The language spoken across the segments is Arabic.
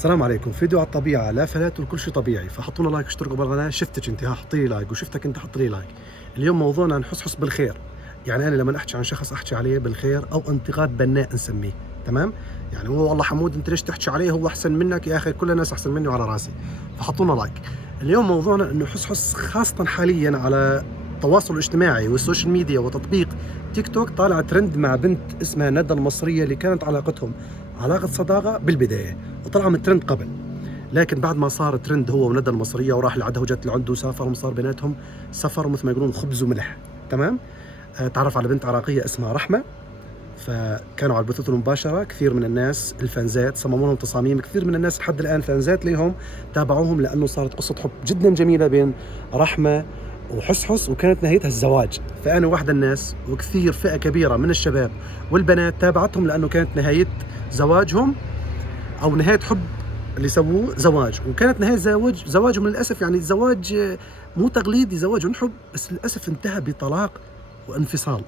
السلام عليكم. فيديو على الطبيعة، لا فلات وكل شيء طبيعي، فحطونا لايك اشتركوا بالقناة. شفتك انت حطي لي لايك، وشفتك انت حط لي لايك. اليوم موضوعنا عن حس بالخير. يعني انا لما احكي عن شخص احكي عليه بالخير او انتقاد بناء نسميه، تمام؟ يعني هو والله حمود انت ليش تحكي عليه، هو احسن منك؟ يا اخي كل الناس احسن مني وعلى راسي. فحطونا لايك. اليوم موضوعنا انه حس خاصة حاليا على التواصل الاجتماعي والسوشيال ميديا وتطبيق تيك توك. طالع ترند مع بنت اسمها ندى المصرية، اللي كانت علاقتهم علاقة صداقة بالبداية وطلع من الترند قبل، لكن بعد ما صار ترند هو وندى المصريه وراح لعندها وجت لعنده وسافرهم، صار بيناتهم سفر مثل ما يقولون خبز وملح، تمام؟ تعرف على بنت عراقيه اسمها رحمه، فكانوا على البثوث المباشره كثير من الناس الفانزات صمموا لهم تصاميم، كثير من الناس لحد الان فانزات ليهم تابعوهم لانه صارت قصه حب جدا جميله بين رحمه وحسحس، وكانت نهايتها الزواج. فانا واحد الناس وكثير فئه كبيره من الشباب والبنات تابعتهم لانه كانت نهايه زواجهم او نهايه حب اللي سووه زواج، وكانت نهايه زواجهم للاسف. يعني الزواج مو تقليدي، زواج حب، بس للاسف انتهى بطلاق وانفصال.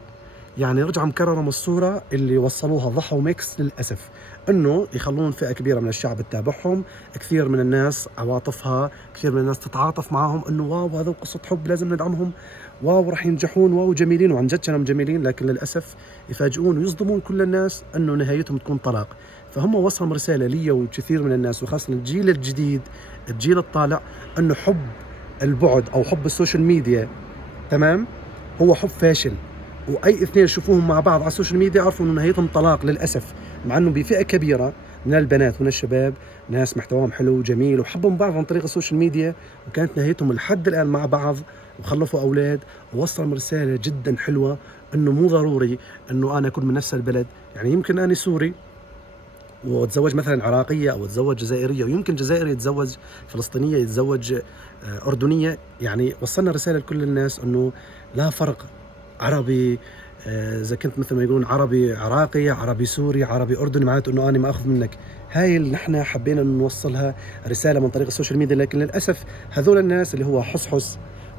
يعني رجعوا مكرروا الصوره اللي وصلوها ضحوا ميكس للاسف، انه يخلون فئه كبيره من الشعب تتابعهم، كثير من الناس عواطفها، كثير من الناس تتعاطف معهم انه واو هذا قصه حب لازم ندعمهم، واو راح ينجحون، واو جميلين، وعن جد كانوا جميلين، لكن للاسف يفاجئون ويصدمون كل الناس انه نهايتهم تكون طلاق. فهم وصلوا رساله لي وكثير من الناس وخاصه الجيل الجديد، الجيل الطالع، انه حب البعد او حب السوشيال ميديا، تمام، هو حب فاشل. واي اثنين يشوفوهم مع بعض على السوشيال ميديا يعرفوا انه نهايتهم طلاق للاسف، مع انه بفئه كبيره من البنات ومن الشباب ناس محتواهم حلو وجميل وحبوا بعض عن طريق السوشيال ميديا، وكانت نهايتهم لحد الان مع بعض وخلفوا اولاد. ووصلوا رساله جدا حلوه انه مو ضروري انه انا اكون من نفس البلد. يعني يمكن انا سوري واتزوج مثلا عراقيه او اتزوج جزائريه، ويمكن جزائري يتزوج فلسطينيه، يتزوج اردنيه. يعني وصلنا رساله لكل الناس انه لا فرق عربي، اذا كنت مثل ما يقولون عربي عراقي، عربي سوري، عربي اردني، معناته انه انا ما اخذ منك. هاي اللي نحن حبينا انه نوصلها رساله من طريق السوشيال ميديا. لكن للاسف هذول الناس اللي هو حسحس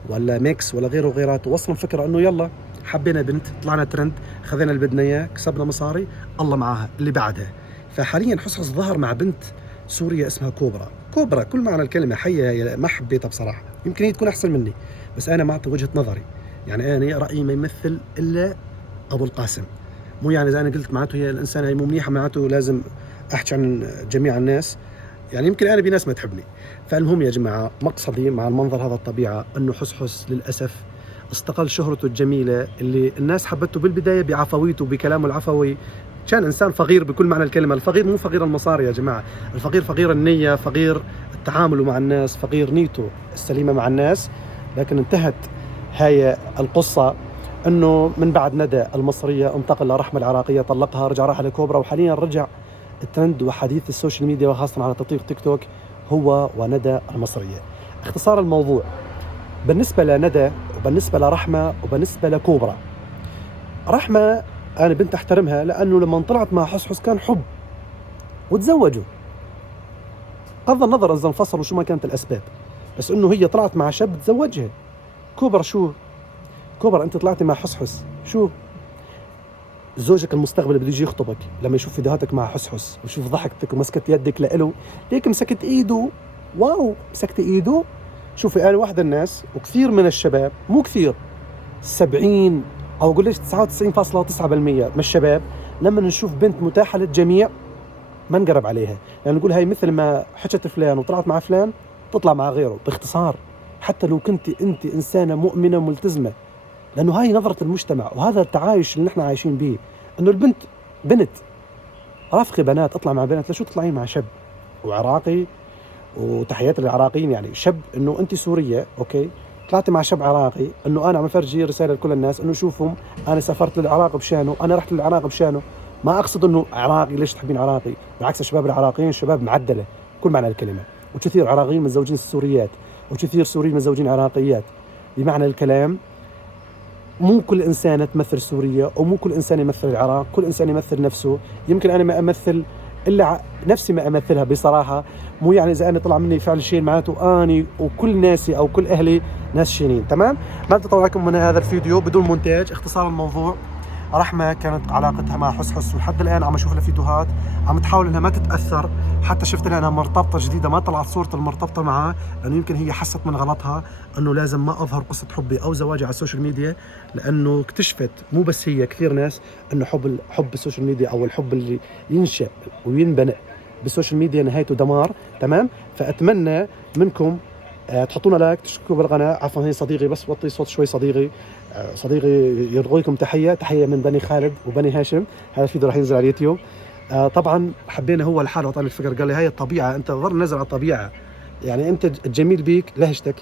ولا ميكس ولا غيره وغيراته وصلوا فكره انه يلا حبينا بنت، طلعنا ترند، خذينا اللي بدنا اياه، كسبنا مصاري، الله معاها اللي بعدها. فحاليا حسحس ظهر مع بنت سوريا اسمها كوبرا. كوبرا كل معنى الكلمه حيه، هي ما حبيتها بصراحه، يمكن هي تكون احسن مني، بس انا ما اعطي وجهه نظري. يعني انا رايي ما يمثل الا ابو القاسم. مو يعني اذا انا قلت معناته هي الانسانه هي مو منيحه معناته لازم احكي عن جميع الناس. يعني يمكن انا بناس ما تحبني. فالمهم يا جماعه، مقصدي مع المنظر هذا الطبيعه انه حسحس للاسف استقل شهرته الجميله اللي الناس حبته بالبدايه بعفويته بكلامه العفوي. كان انسان فقير بكل معنى الكلمه. الفقير مو فقير المصاري يا جماعه، الفقير فقير النيه، فقير التعامل مع الناس، فقير نيته السليمه مع الناس. لكن انتهت هاي القصه انه من بعد ندى المصريه انتقل لرحمه العراقيه، طلقها، رجع راح لكوبرا، وحاليا رجع الترند وحديث السوشيال ميديا وخاصه على تطبيق تيك توك هو وندى المصريه. اختصار الموضوع بالنسبه لندى وبالنسبه لرحمه وبالنسبه لكوبرا، رحمه انا بنت احترمها لانه لما طلعت مع حسحس كان حب وتزوجوا، بغض النظر اذا انفصلوا شو ما كانت الاسباب، بس انه هي طلعت مع شاب تزوجها. كوبرا شو؟ كوبرا انت طلعتي مع حسحس، شو؟ زوجك المستقبل بده يجي يخطبك لما يشوف فيديوهاتك مع حسحس ويشوف ضحكتك ومسكت يدك لإله، ليك مسكت ايده، واو مسكت ايده. شوفي انا واحد الناس وكثير من الشباب، مو كثير، 70 او اقول ليش 99.9% من الشباب لما نشوف بنت متاحه للجميع ما نقرب عليها، لان يعني نقول هاي مثل ما حكت فلان وطلعت مع فلان تطلع مع غيره. باختصار حتى لو كنت انت انسانه مؤمنه ملتزمه، لانه هاي نظره المجتمع وهذا التعايش اللي نحن عايشين به، انه البنت بنت، رافقي بنات، اطلع مع بنات، لشو تطلعين مع شاب وعراقي؟ وتحياتي للعراقيين، يعني شاب انه انت سوريه اوكي، طلعت مع شاب عراقي، انه انا عم فرجي رساله لكل الناس انه شوفوا انا سافرت للعراق بشانه، انا رحت للعراق بشانه. ما اقصد انه عراقي ليش تحبين عراقي، بالعكس الشباب العراقيين شباب معدله كل معنى الكلمه، وكثير عراقيين متزوجين سوريات، وكثير سوريين متزوجين عراقيات. بمعنى الكلام مو كل إنسانة تمثل سوريا ومو كل إنسان يمثل العراق، كل إنسان يمثل نفسه. يمكن أنا ما أمثل إلا نفسي، ما أمثلها بصراحة. مو يعني إذا أنا طلع مني فعل شين معناته أني وكل ناسي أو كل أهلي ناس شينين، تمام؟ ما بدي أطول عليكم من هذا الفيديو بدون مونتاج. اختصار الموضوع رحمة كانت علاقتها مع حسحس ولحد الآن عم أشوف لها فيديوهات عم تحاول إنها ما تتأثر، حتى شفت لها إنها مرتبطة جديدة ما طلعت صورة المرتبطة معاه، لأنه يمكن هي حست من غلطها إنه لازم ما أظهر قصة حبي أو زواجي على السوشيال ميديا، لأنه اكتشفت مو بس هي كثير ناس إنه حب السوشيال ميديا أو الحب اللي ينشأ وينبنى بالسوشيال ميديا نهايته دمار. تمام. فأتمنى منكم تحطونا لايك، تشتركوا بالقناة. عفوا هي صديقي، بس وطي صوت شوي صديقي يرغيكم تحية من بني خالد وبني هاشم. هذا الفيديو راح ينزل على اليوتيوب. طبعا حبينا هو لحاله اعطاني الفكره، قال لي هاي الطبيعه، انت ظل نزل على الطبيعه، يعني انت الجميل بيك لهجتك،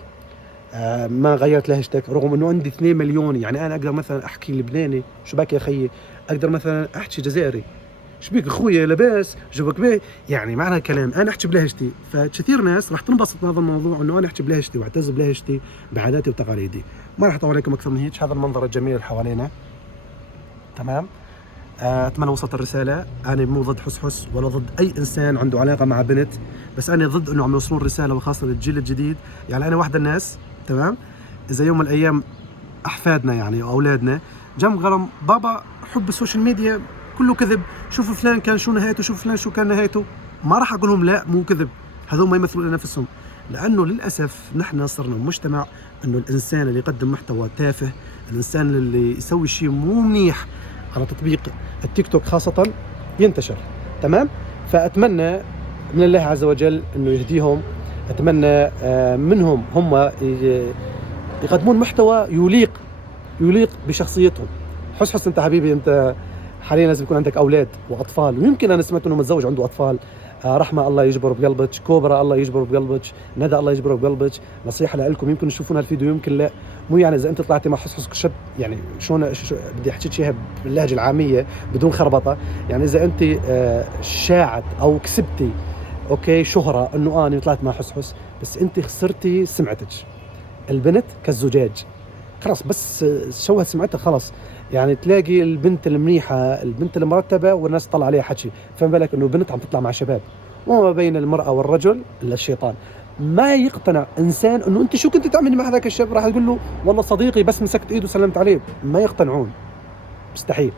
ما غيرت لهجتك رغم انه عندي 2 مليون. يعني انا اقدر مثلا احكي لبناني، شو باك يا خيي، اقدر مثلا احكي جزائري، شو بيك اخويا لاباس جوك بيه، يعني معنى الكلام انا احكي بلهجتي. فكثير ناس راح تنبسط من هذا الموضوع، انه انا احكي بلهجتي واعتز بلهجتي بعاداتي وتقاليدي. ما راح اطول عليكم اكثر من هيك. هذا المنظر الجميل اللي حوالينا. تمام. اتمنى وصلت الرساله. انا مو ضد حسحس ولا ضد اي انسان عنده علاقه مع بنت، بس انا ضد انه عم يوصلون رساله، وخاصه للجيل الجديد. يعني انا واحد الناس، تمام، اذا يوم من الايام احفادنا يعني اولادنا جم قالوا بابا حب السوشيال ميديا كله كذب، شوفوا فلان كان شو نهايته، شوفوا فلان شو كان نهايته، ما راح اقول لهم لا مو كذب، هذول ما يمثلوا لنفسهم. لانه للاسف نحن صرنا مجتمع انه الانسان اللي يقدم محتوى تافه، الانسان اللي يسوي شيء مو منيح على تطبيق التيك توك خاصة ينتشر. تمام. فأتمنى من الله عز وجل أنه يهديهم، أتمنى منهم هم يقدمون محتوى يليق بشخصيتهم. حس أنت حبيبي، أنت حاليا لازم يكون عندك أولاد وأطفال، ويمكن أنا سمعت أنه متزوج عنده أطفال. رحمة الله يجبر بقلبك، كوبرا الله يجبر بقلبك، ندى الله يجبر بقلبك. نصيحة لكم، يمكن تشوفون هالفيديو يمكن لا، مو يعني إذا أنت طلعتي مع حس شد، يعني شلون بدي أحكي شيء باللهجة العامية بدون خربطة. يعني إذا أنت شاعت أو كسبتي أوكي شهرة إنه أنا طلعت مع حس، بس أنت خسرتي سمعتك. البنت كالزجاج، خلاص بس شوهت سمعتها خلاص. يعني تلاقي البنت المنيحة، البنت المرتبة والناس تطلع عليها حكي، فما بالك انه بنت عم تطلع مع شباب. وما بين المرأة والرجل الا الشيطان. ما يقتنع انسان انه انت شو كنت تعملي مع هذاك الشاب، راح تقول له والله صديقي بس مسكت ايده وسلمت عليه. ما يقتنعون، مستحيل.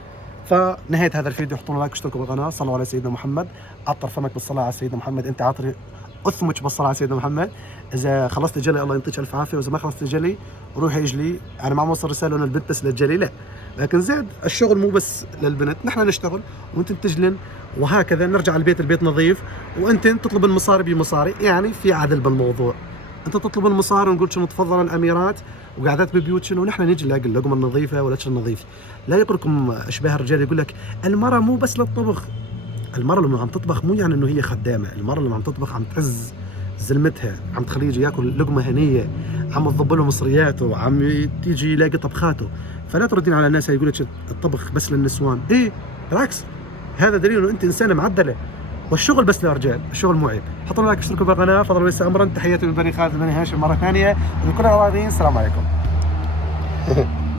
فنهاية هذا الفيديو حطوا لايك واشتركوا بالقناة، صلوا على سيدنا محمد، عطر فمك بالصلاة على سيدنا محمد، انت عاطري اثمك بالصلاة على سيدنا محمد. اذا خلصت جلي الله يعطيك الف عافيه، واذا ما خلصت جلي روحي اجلي. انا ما عم اوصل رساله انه البنت بس للجلي، لا، لكن زاد الشغل مو بس للبنت، نحن نشتغل وانت تجلن، وهكذا نرجع البيت نظيف، وانت تطلب المصاري بمصاري، يعني في عدل بالموضوع. انت تطلب المصاري ونقول شنو تفضل الاميرات وقعدات ببيوت شنو، ونحن نجي نلاقي اللقمه النظيفه والاكل النظيف. لا يغركم اشباه الرجال يقول لك المراه مو بس للطبخ. المراه لما عم تطبخ مو يعني انه هي خدامه، المراه لما عم تطبخ عم تعز زلمتها، عم تخليه يجي ياكل لقمه هنيه، عم تضب له مصرياته، عم تيجي يلاقي طبخاته. فلا تردين على الناس يقول لك الطبخ بس للنسوان، ايه بالعكس، هذا دليل انه انت انسانه معدله، والشغل بس للرجال، الشغل مو عيب. حطوا لايك اشتركوا بالقناه، فضل وليس امرا. تحياتي من بني خالد بني هاشم مره ثانيه، ولكل الراضين السلام عليكم.